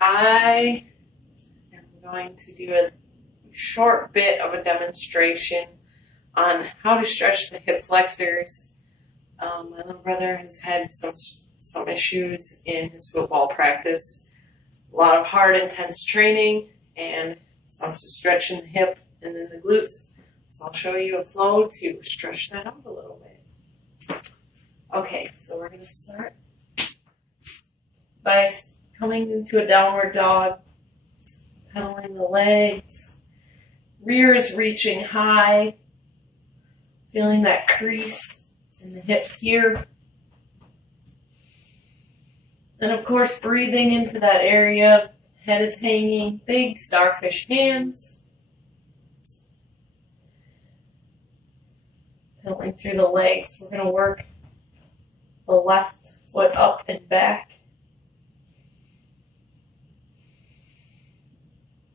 I am going to do a short bit of a demonstration on how to stretch the hip flexors. My little brother has had some issues in his football practice. A lot of hard, intense training, and wants to stretch in the hip and then the glutes. So I'll show you a flow to stretch that out a little bit. Okay, so we're going to start by coming into a downward dog, pedaling the legs, rear is reaching high, feeling that crease in the hips here. And of course, breathing into that area, head is hanging, big starfish hands. Pedaling through the legs, we're going to work the left foot up and back.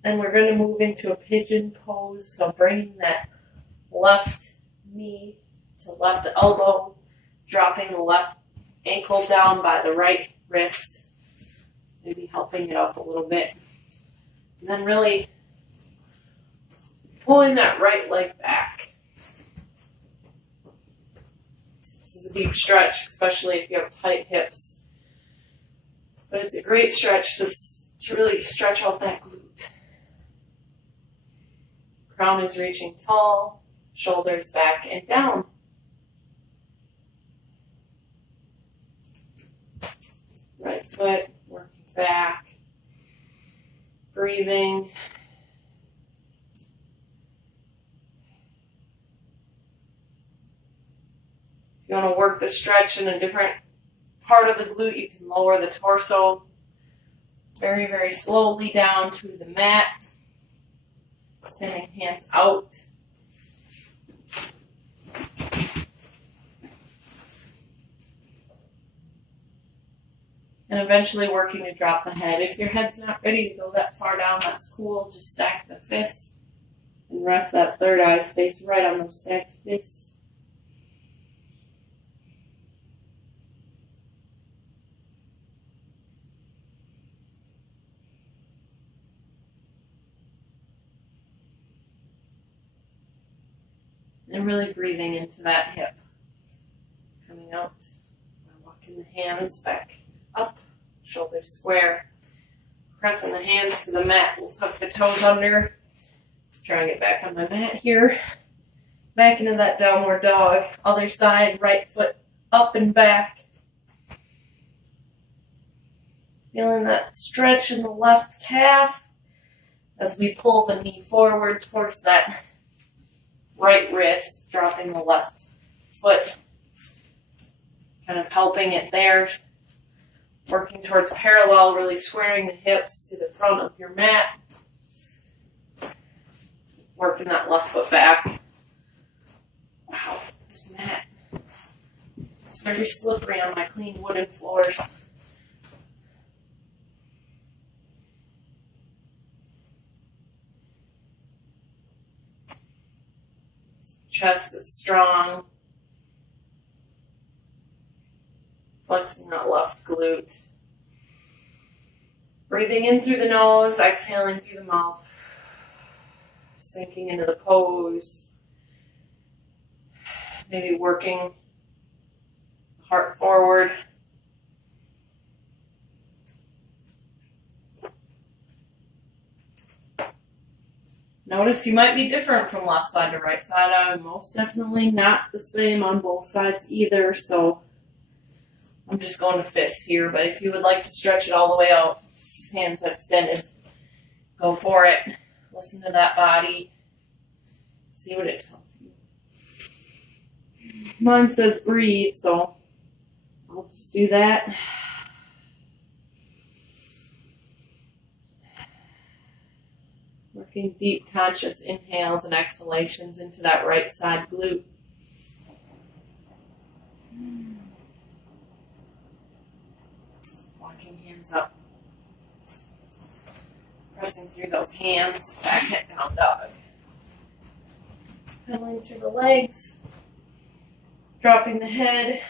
And we're going to move into a pigeon pose, so bringing that left knee to left elbow, dropping the left ankle down by the right wrist, maybe helping it up a little bit. And then really pulling that right leg back. This is a deep stretch, especially if you have tight hips. But it's a great stretch to really stretch out that glute. Crown is reaching tall, shoulders back and down. Right foot working back, breathing. If you want to work the stretch in a different part of the glute, you can lower the torso very, very slowly down to the mat. Extending hands out. And eventually working to drop the head. If your head's not ready to go that far down, that's cool. Just stack the fists and rest that third eye's face right on those stacked fists. And really breathing into that hip. Coming out, walking the hands back up, shoulders square. Pressing the hands to the mat. We'll tuck the toes under. Try and get back on my mat here. Back into that downward dog. Other side, right foot up and back. Feeling that stretch in the left calf as we pull the knee forward towards that right wrist, dropping the left foot, kind of helping it there, working towards parallel, really squaring the hips to the front of your mat, working that left foot back. Wow, this mat is very slippery on my clean wooden floors. Chest is strong. Flexing that left glute. Breathing in through the nose, exhaling through the mouth. Sinking into the pose. Maybe working heart forward. Notice you might be different from left side to right side. I'm most definitely not the same on both sides either, so I'm just going to fists here. But if you would like to stretch it all the way out, hands extended, go for it. Listen to that body. See what it tells you. Mine says breathe, so I'll just do that. Working deep, conscious inhales and exhalations into that right side glute. Walking hands up. Pressing through those hands, back head down dog. Pedaling through the legs. Dropping the head.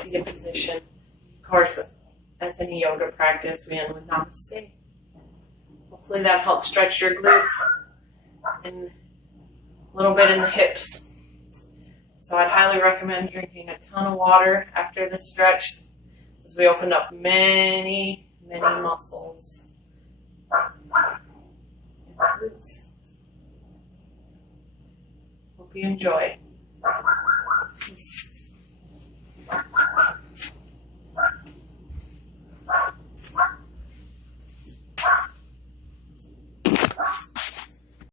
seated position. Of course, as any yoga practice, we end with namaste. Hopefully that helps stretch your glutes and a little bit in the hips. So I'd highly recommend drinking a ton of water after this stretch, as we opened up many, many muscles in the glutes. Hope you enjoy. Peace.